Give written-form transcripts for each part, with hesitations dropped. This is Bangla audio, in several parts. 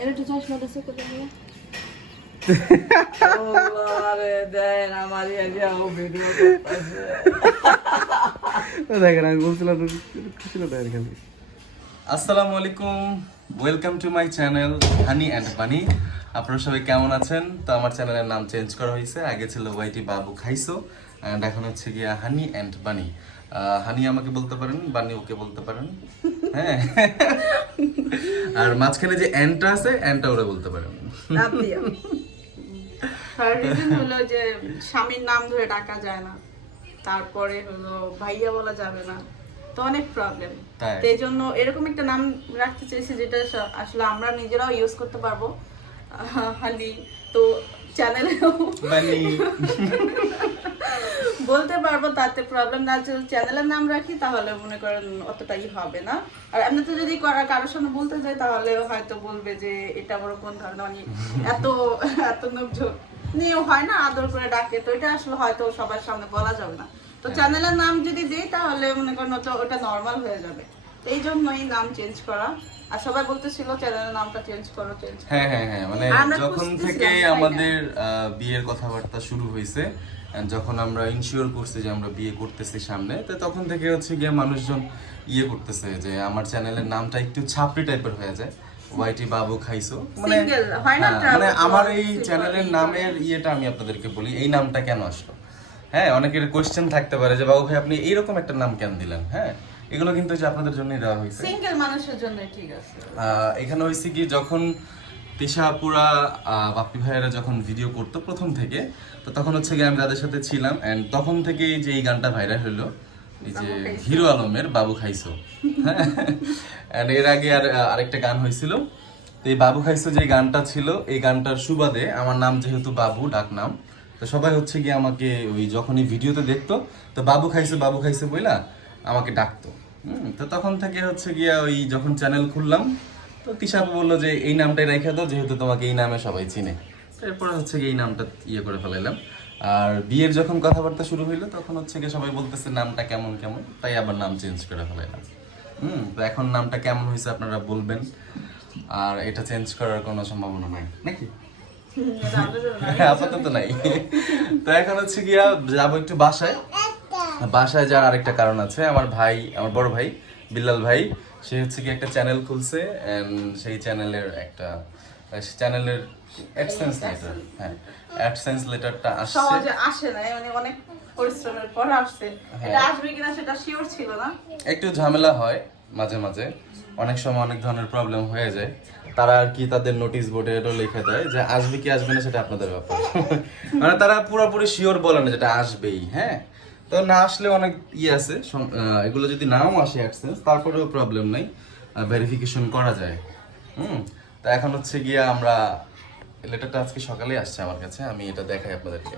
এটা তো চশমা দিছে কত নিয়ে আরে দেন আমার ইয়া ভিডিও করতেছে দেখেন আমি বলছিলাম খুশি না দেখেন। আসসালামু আলাইকুম, welcome to my channel honey and বানি। আপনারা সবাই কেমন আছেন? তো আমার চ্যানেলের নাম চেঞ্জ করা হয়েছে, আগে ছিল ওয়াইটি বাবু খাইছো অ্যান্ড এখন হচ্ছে গিয়া হানি অ্যান্ড বানি। হানি আমাকে বলতে পারেন, বানি ওকে বলতে পারেন, হ্যাঁ। আর মাঝখানে যে অ্যান্ডটা আছে অ্যান্ডটা ওরা বলতে পারেন। রিজন হলো যে স্বামীর নাম ধরে ডাকা যায় না, তারপরে হলো ভাইয়া বলা যাবে না, তো অনেক প্রবলেম। তাই। তো এই জন্য এরকম একটা নাম রাখতে চাইছি যেটা আসলে আমরা নিজেরাও ইউজ করতে পারবো। হানি তো চ্যানেলেও বানি বলতে পারবো, তাতে প্রবলেম না। যদি চ্যানেলের নাম রাখি তাহলে মনে করেন অতটাই হবে না। আর এমনিতে যদি কারোর সামনে বলতে যাই তাহলে হয়তো বলবে যে এটা বড় কোন ধরনের, মানে এত এত নবঝোক নিয়েও হয় না, আদর করে ডাকে, তো এটা আসলে হয়তো সবার সামনে বলা যাবে না। তো চ্যানেলের নাম যদি দিই তাহলে মনে করেন ওটা নর্মাল হয়ে যাবে। তো এই জন্যই নাম চেঞ্জ করা। আর সবাই বলতেছিল চ্যানেলের নামটা চেঞ্জ করো, চেঞ্জ করো। হ্যাঁ হ্যাঁ হ্যাঁ, মানে আমরা যখন খুঁজতেছিলাম, থেকে তাই না? আমাদের বিয়ের কথাবার্তা শুরু হয়েছে, যখন আমরা ইনশিওর করছি যে আমরা বিয়ে করতেছি সামনে, তো তখন থেকে হচ্ছে গিয়ে মানুষজন ইয়ে করতেছে যে আমার চ্যানেলের নামটা একটু ছাপড়ি টাইপের হয়ে যায়, ওয়াইটি বাবু খাইছো, মানে Single, হয় না? হ্যাঁ, মানে আমার এই Simple, চ্যানেলের simple। নামের ইয়েটা আমি আপনাদেরকে বলি, এই নামটা কেন আসলো। হ্যাঁ, অনেকের কোয়েশ্চেন থাকতে পারে যে বাবু ভাই আপনি এইরকম একটা নাম কেন দিলেন। হ্যাঁ, এগুলো কিন্তু যে আপনাদের জন্যই দেওয়া হয়েছে। সিঙ্গেল মানুষের জন্য ঠিক আছে। এখানে হয়েছে কি, যখন তিশাপুরা বাপ্পি ভাইয়েরা যখন ভিডিও করতো প্রথম থেকে, তো তখন হচ্ছে গিয়ে আমি তাদের সাথে ছিলাম, অ্যান্ড তখন থেকেই যে এই গানটা ভাইরাল হলো, এই যে হিরো আলমের বাবু খাইছো। হ্যাঁ, অ্যান্ড এর আগে আরেকটা গান হয়েছিল। তো এই বাবু খাইছো যে গানটা ছিল, এই গানটার সুবাদে আমার নাম যেহেতু বাবু ডাক নাম, তো সবাই হচ্ছে গিয়ে আমাকে ওই যখনই ভিডিওতে দেখতো তো বাবু খাইছো বইলা আমাকে ডাকতো। তো তখন থেকে হচ্ছে গিয়া ওই যখন চ্যানেল খুললাম, তো তিশা আপু বললো যে এই নামটাই রেখে দাও, যেহেতু তোমাকে এই নামে সবাই চিনে। এরপরে হচ্ছে গিয়ে এই নামটা ইয়ে করে ফেলাইলাম। আর বিয়ের যখন কথাবার্তা শুরু হইলো তখন হচ্ছে গিয়ে সবাই বলতেছে নামটা কেমন কেমন, তাই আবার নাম চেঞ্জ করে ফেলাইলাম। তো এখন নামটা কেমন হয়েছে আপনারা বলবেন, আর এটা চেঞ্জ করার কোনো সম্ভাবনা নাই নাকি? আপাতত নাই। তো এখন হচ্ছে গিয়া যাবো একটু বাসায়। বাসায় যাওয়ার আরেকটা কারণ আছে, আমার ভাই, আমার বড় ভাই বিল্লাল ভাই, সে হচ্ছে কি একটা চ্যানেল খুলছে, এন্ড সেই চ্যানেলের অ্যাডসেন্স লেটার, হ্যাঁ অ্যাডসেন্স লেটারটা আসছে। সহজে আসে না, মানে অনেক পরিশ্রমের পর আসছে। এটা আসবে কিনা সেটা শিওর ছিল না। একটু ঝামেলা হয় মাঝে মাঝে, অনেক সময় অনেক ধরনের প্রবলেম হয়ে যায়। তারা আর কি তাদের নোটিশ বোর্ডে এটা লিখে দেয় যে আসবে কি আসবে না সেটা আপনাদের ব্যাপার। মানে তারা পুরোপুরি শিওর বলে না যেটা আসবেই। হ্যাঁ, তো না আসলে অনেক আছে, এগুলো যদি নাও আসে অ্যাডসেন্স তারপরেও প্রবলেম নাই, ভেরিফিকেশন করা যায়। তো এখন হচ্ছে গিয়া আমরা, লেটারটা আজকে সকালে আসছে আমার কাছে, আমি এটা দেখাই আপনাদেরকে।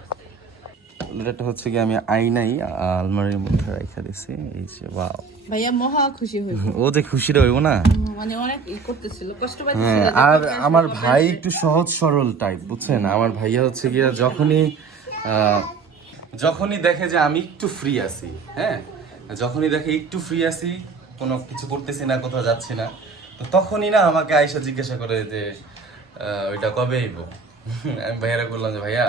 লেটারটা হচ্ছে গিয়ে আমি আইনাই আলমারির মধ্যে রেখে দিছি, এই যে ওয়াও। ভাইয়া মহা খুশি হয়েছে, ও যে খুশিটা হইব না, মানে অনেক করতেছিল, কষ্ট হ্যাঁ। পাইতেছিল। আর আমার ভাই একটু সহজ সরল টাইপ, বুঝছেন? আমার ভাইয়া হচ্ছে গিয়া যখনই দেখে যে আমি একটু ফ্রি আছি, হ্যাঁ, যখনই দেখে একটু ফ্রি আছি, কোনো কিছু করতেছি না, কোথাও যাচ্ছি না, তো তখনই না আমাকে আয়সা জিজ্ঞাসা করে যে ওইটা কবে আইব। আমি ভাইয়ারা বললাম যে ভাইয়া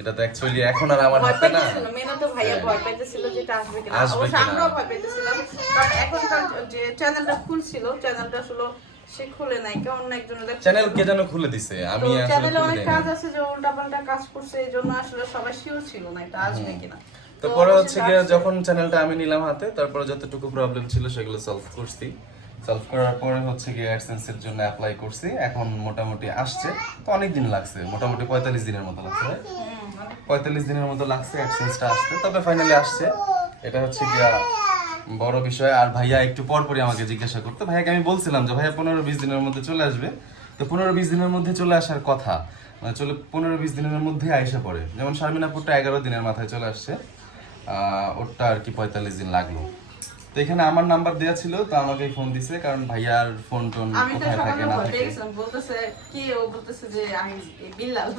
এটা তো অ্যাকচুয়ালি এখন আর আমার হাতে না। মেয়েরা তো ভাইয়া ভয় পাইতেছিল যেটা আসবে কিনা, আসবে অবশ্য কিনা। আমরাও ভয় পাইতেছিলাম, কারণ এখনকার যে চ্যানেলটা খুলছিল, চ্যানেলটা আসলে সে খুলে নাই, কেমন একজনের চ্যানেল কে যেন খুলে দিছে, আমি আসলে চ্যানেলে খুলে অনেক দেইনি। কাজ আছে যে উল্টাপাল্টা কাজ করছে, এই জন্য আসলে সবাই শিওর ছিল না এটা আসবে কিনা। তো পরে হচ্ছে গিয়ে যখন চ্যানেলটা আমি নিলাম হাতে, তারপরে যতটুকু প্রবলেম ছিল সেগুলো সলভ করার পরে হচ্ছে গিয়ে অ্যাডসেন্স এর জন্য অ্যাপ্লাই করছি, এখন মোটামুটি আসছে। তো অনেক দিন লাগছে, মোটামুটি 45 দিনের মতো লাগছে, 45 দিনের মতো লাগছে অ্যাডসেন্সটা আসতে, তবে ফাইনালি আসছে। এটা হচ্ছে গিয়া বড় বিষয়। আর ভাইয়া একটু পরপরই আমাকে জিজ্ঞাসা করতো, ভাইয়াকে আমি বলছিলাম যে ভাইয়া 15-20 দিনের মধ্যে চলে আসবে। তো 15-20 দিনের মধ্যে চলে আসার কথা, মানে 15-20 দিনের মধ্যে আইসা পড়ে। যেমন শারমিনাপুরটা 11 দিনের মাথায় চলে আসছে, ওরটা আর কি 45 দিন লাগলো। তো এখানে আমার নাম্বার দেওয়া ছিল, তো আমাকে ফোন দিছে, কারণ ভাইয়ার ফোন টোন আমি তো কোথায় থাকে সকালে না ভয় থাকে। পেয়ে গেছিলাম, বলতেছে কি, ও বলতেছে যে আমি বিল্লাল,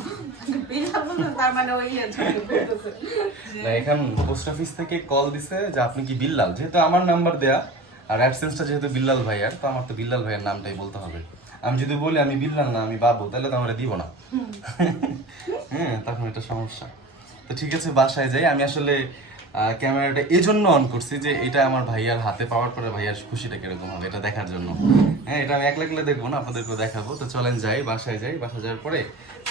বিল্লাল বলতেছে, তার মানে ওই বলতেছে না, এখন পোস্ট অফিস থেকে কল দিছে যে আপনি কি বিল্লাল, যেহেতু আমার নাম্বার দেয়া আর অ্যাডসেন্সটা যেহেতু বিল্লাল ভাইয়ার, তো আমার তো বিল্লাল ভাইয়ের নামটাই বলতে হবে। আমি যদি বলি আমি বিল্লাল না আমি বাবু, তাহলে তো আমরা দিব না। হ্যাঁ, তখন এটা সমস্যা। তো ঠিক আছে, বাসায় যাই। আমি আসলে ক্যামেরাটা এই জন্য অন করছি যে এটা আমার ভাইয়ার হাতে পাওয়ার পরে ভাইয়ার খুশিটা কিরকম হবে এটা দেখার জন্য। হ্যাঁ, এটা আমি একলা একলা দেখবো না, আপনাদেরকেও দেখাবো। তো চলেন যাই, বাসায় যাই। বাসায় যাওয়ার পরে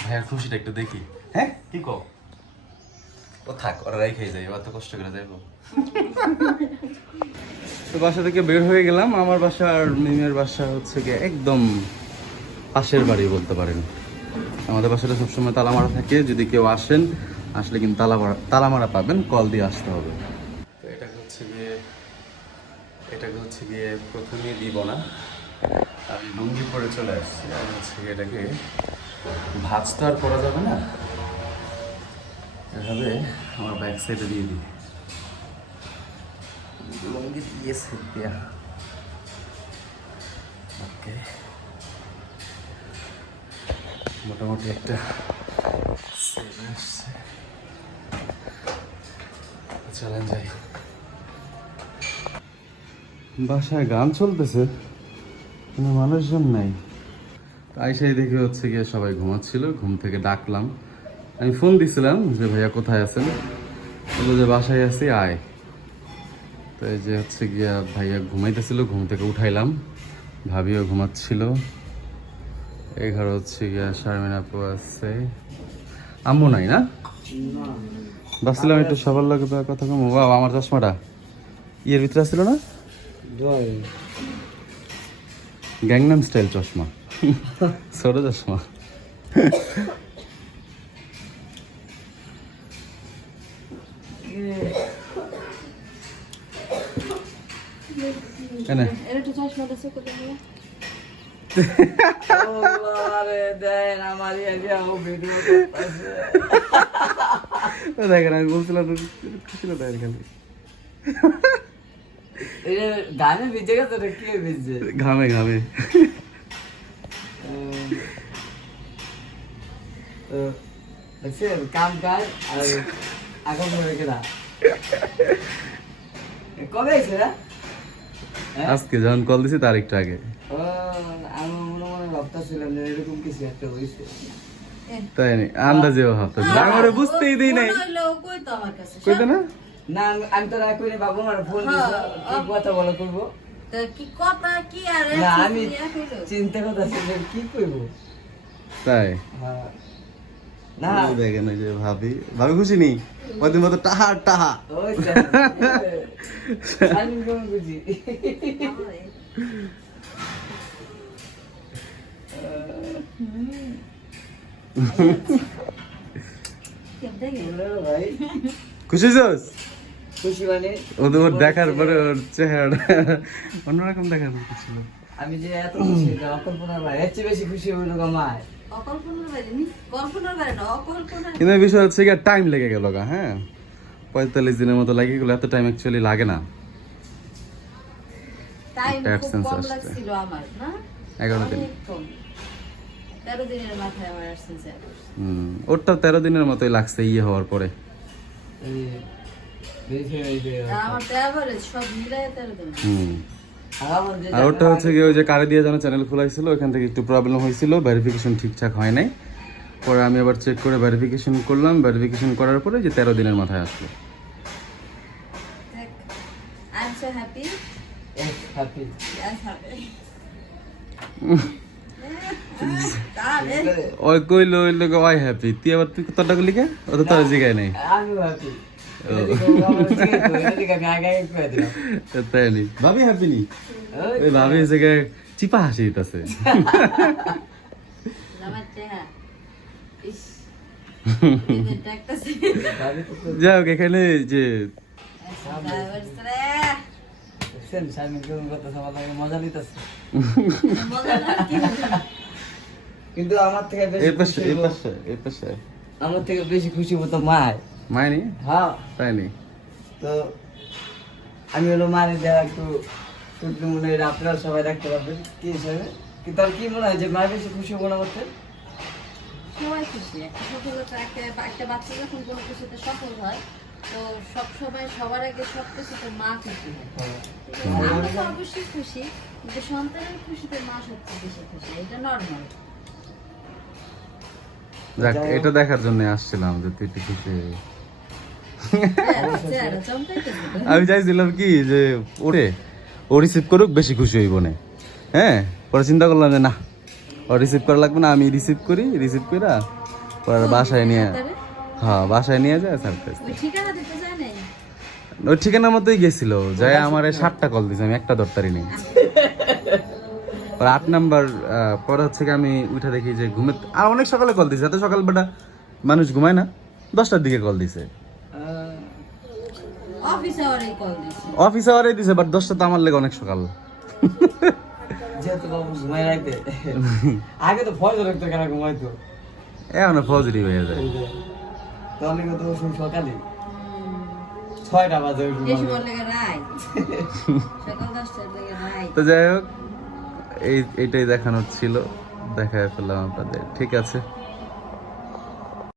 ভাইয়ার খুশিটা একটু দেখি। হ্যাঁ, কি কও? ও থাক, ওরা রাইখাই যাই, অত কষ্ট করে যাইবো। তো বাসা থেকে বের হয়ে গেলাম। আমার বাসা আর মিমের বাসা হচ্ছে গিয়ে একদম পাশের বাড়ি বলতে পারেন। আমাদের বাসাটা সবসময় তালা মারা থাকে, যদি কেউ আসেন আসলে কিন্তু তালা মারা পাবেন, কল দিয়ে আসতে হবে। তো এটাকে হচ্ছে গিয়ে প্রথমে দিব না, আমি লুঙ্গি পরে চলে আসছি। আর হচ্ছে গিয়ে এটাকে ভাজ তো আর করা যাবে না, এভাবে আমার ব্যাক সাইডে দিয়ে দিই। লুঙ্গি দিয়েছে দিয়া, ওকে, মোটামুটি একটা সেভে আসছে। চলেন যাই। বাসায় গান চলতেছে, কোনো মানুষজন নাই। আইসাই দেখে হচ্ছে গিয়ে সবাই ঘুমাচ্ছিল, ঘুম থেকে ডাকলাম। আমি ফোন দিছিলাম যে ভাইয়া কোথায় আছেন, বললো যে বাসায় আছি আয়। তো এই যে হচ্ছে গিয়া ভাইয়া ঘুমাইতেছিল, ঘুম থেকে উঠাইলাম। ভাবিও ঘুমাচ্ছিল। এই ঘর হচ্ছে গিয়া শারমিন আপু আছে, আম্মু নাই না? ভাবছিলাম একটু সবার লাগে কথা কম। বাবা, আমার চশমাটা ইয়ের ভিতরে আসছিল না, গ্যাংনাম স্টাইল চশমা, ছোট চশমা। এনে দেখেন, আমি বলছিলাম খুশি না দেখেন খালি গানে ভিজে গেছে, কি ভিজে ঘামে ঘামে। কাম কাজ আর এখন কেনা কবে আছে? আজকে যখন কল দিছি তার একটু আগে। আমি মনে মনে ভাবতেছিলাম যে এরকম কিছু একটা হয়েছে, তাই নি, আন্দাজেও ভাবতেছি, আমরা বুঝতেই দিই নাই। কইতে না না আমি তো রাখি না, বাবু আমার ফোন দিছে, কি কথা বলা কইবো, কি কথা কি আর না আমি চিন্তা করতেছি কি কইবো। তাই না দেখেন, ওই যে ভাবি খুশি নেই, ওদের মতো টাহা টাহা। ওই আমি কোন বুঝি ভাই খুশি হইছস? খুশি মানে ওর দেখার পরে ওর চেহারাটা অন্যরকম দেখার ছিল। আমি যে এত খুশি, অকল্পনার ভাই এর চেয়ে বেশি খুশি হইল গমায়। অকল্পনার বাইরে নি, কল্পনার বাইরে না, অকল্পনার। কিন্তু এই বিষয় হচ্ছে কি টাইম লেগে গেল গা। হ্যাঁ, 45 দিনের মতো লাগে গেল, এত টাইম অ্যাকচুয়ালি লাগে না। টাইম একটা খুব absence কম আসছে। লাগছিল আমার, না 11 দিন। অনেক কম। 13 দিনের মাথায় আমার absence ওরটা 13 দিনের মতোই লাগছে ইয়ে হওয়ার পরে। আর আমার তো average সব মিলাই 13 দিন। আর ওটা হচ্ছে কি ওই যে কারে দিয়ে যেন চ্যানেল খোলাইছিল, ওখান থেকে একটু প্রবলেম হয়েছিল, ভেরিফিকেশন ঠিকঠাক হয় নাই। পরে আমি আবার চেক করে ভেরিফিকেশন করলাম, ভেরিফিকেশন করার পরে যে 13 দিনের মাথায় আসলো। I'm so happy. Happy Yes, happy. তাহলে ওই কইলো ওই লোক ওই হ্যাপি, তুই আবার তুই তোরটা করলি কে? ও তো তোর জিগায় নাই। আমি হ্যাপি আমি আগে করে দিলাম। তাই নি, ভাবি হ্যাপি নি? ওই ভাবি এসে চিপা হাসি দিতেছে। আমার চেহারা ইস এদের ডাকতেছে যাই হোক, এখানে যে মজা নিতেছে, কিন্তু আমার থেকে এই বেশি পাশে খুশি এই হলো- পাশে এই পাশে আমার থেকে বেশি খুশি হতো মায়। মাইনি? হ্যাঁ, তাই নি? তো আমি হলো মায়ের দেওয়া একটু টুকটু মনে হয় আপনারা সবাই দেখতে পারবেন কি হিসাবে। কি তার কি মনে হয় যে মায়ের বেশি খুশি হবো না করতে? সবাই খুশি, একটা সফলতা, একটা বাচ্চা যখন কোনো কিছুতে সফল হয় তো সবসময় সবার আগে সবকিছুতে মা খুশি হয়। হ্যাঁ। ঠিক আছে? আমরা তো অবশ্যই খুশি, কিন্তু সন্তানের খুশিতে মা সবচেয়ে বেশি খুশি, এটা নর্মাল। যাক, যাই হোক। এটা দেখার জন্য আসছিলাম যে তুই একটু খুশি হবি। চেহারা চমকাইতেছে তো। আমি চাইছিলাম কি যে ওরে ও রিসিভ করুক, বেশি খুশি হইব না। হ্যাঁ, পরে চিন্তা করলাম যে না, ও রিসিভ করা লাগবে না, আমি রিসিভ করি, রিসিভ করে পরে বাসায় নিয়ে, হ্যাঁ বাসায় নিয়ে যায় সারপ্রাইজ। ওই ঠিকানা দিতে যায় নাই? ওই ঠিকানার মতোই গেছিল, যাই আমার 7টা কল দিছে, আমি একটা ধরতারি নেই। পরে 8 নাম্বার পরে হচ্ছে কি আমি উঠে দেখি যে ঘুমে, আর অনেক সকালে কল দিছে, এত সকাল বেটা মানুষ ঘুমায় না, 10টার দিকে কল দিছে। অফিস আওয়ারেই কল দিছি। অফিস আওয়ারে দিছে, বাট 10টা তো আমার লেগে অনেক সকাল। যেহেতু বাবু ঘুমাই রাখতে আগে তো ফজর রাখতো কেন ঘুমাইতো এখন পজিটিভ হয়ে যায়। তাহলে কত সকালে 6টা বাজে উঠে এই সময় লেগে রাই। সকাল 10টার লেগে রাই। তো যাই হোক, এইটাই দেখানোর ছিল, দেখায় ফেললাম আপনাদের। ঠিক আছে।